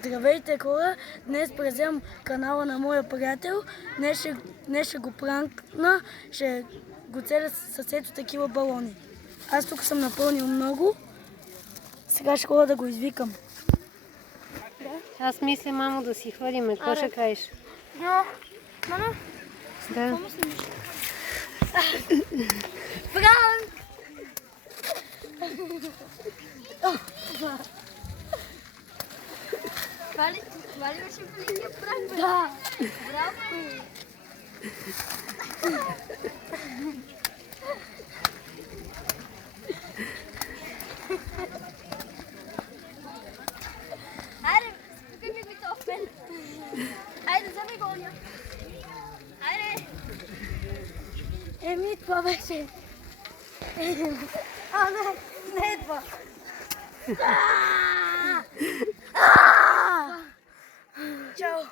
Здравейте хора, днес презем канала на моя приятел, днес ще го пранкна, ще го целя с ето такива балони. Аз тук съм напълнил много, сега ще ходя да го извикам. Аз мисля, мамо, да си ходим. Какво ще кажеш? Да. Мама? Да. Пранк! Това ли беше великия пранк? Да. Браво! Хайде, спукай ми го и то в мен. Хайде, вземи го оня. Хайде! Еми, това беше. А, не е това. Чао.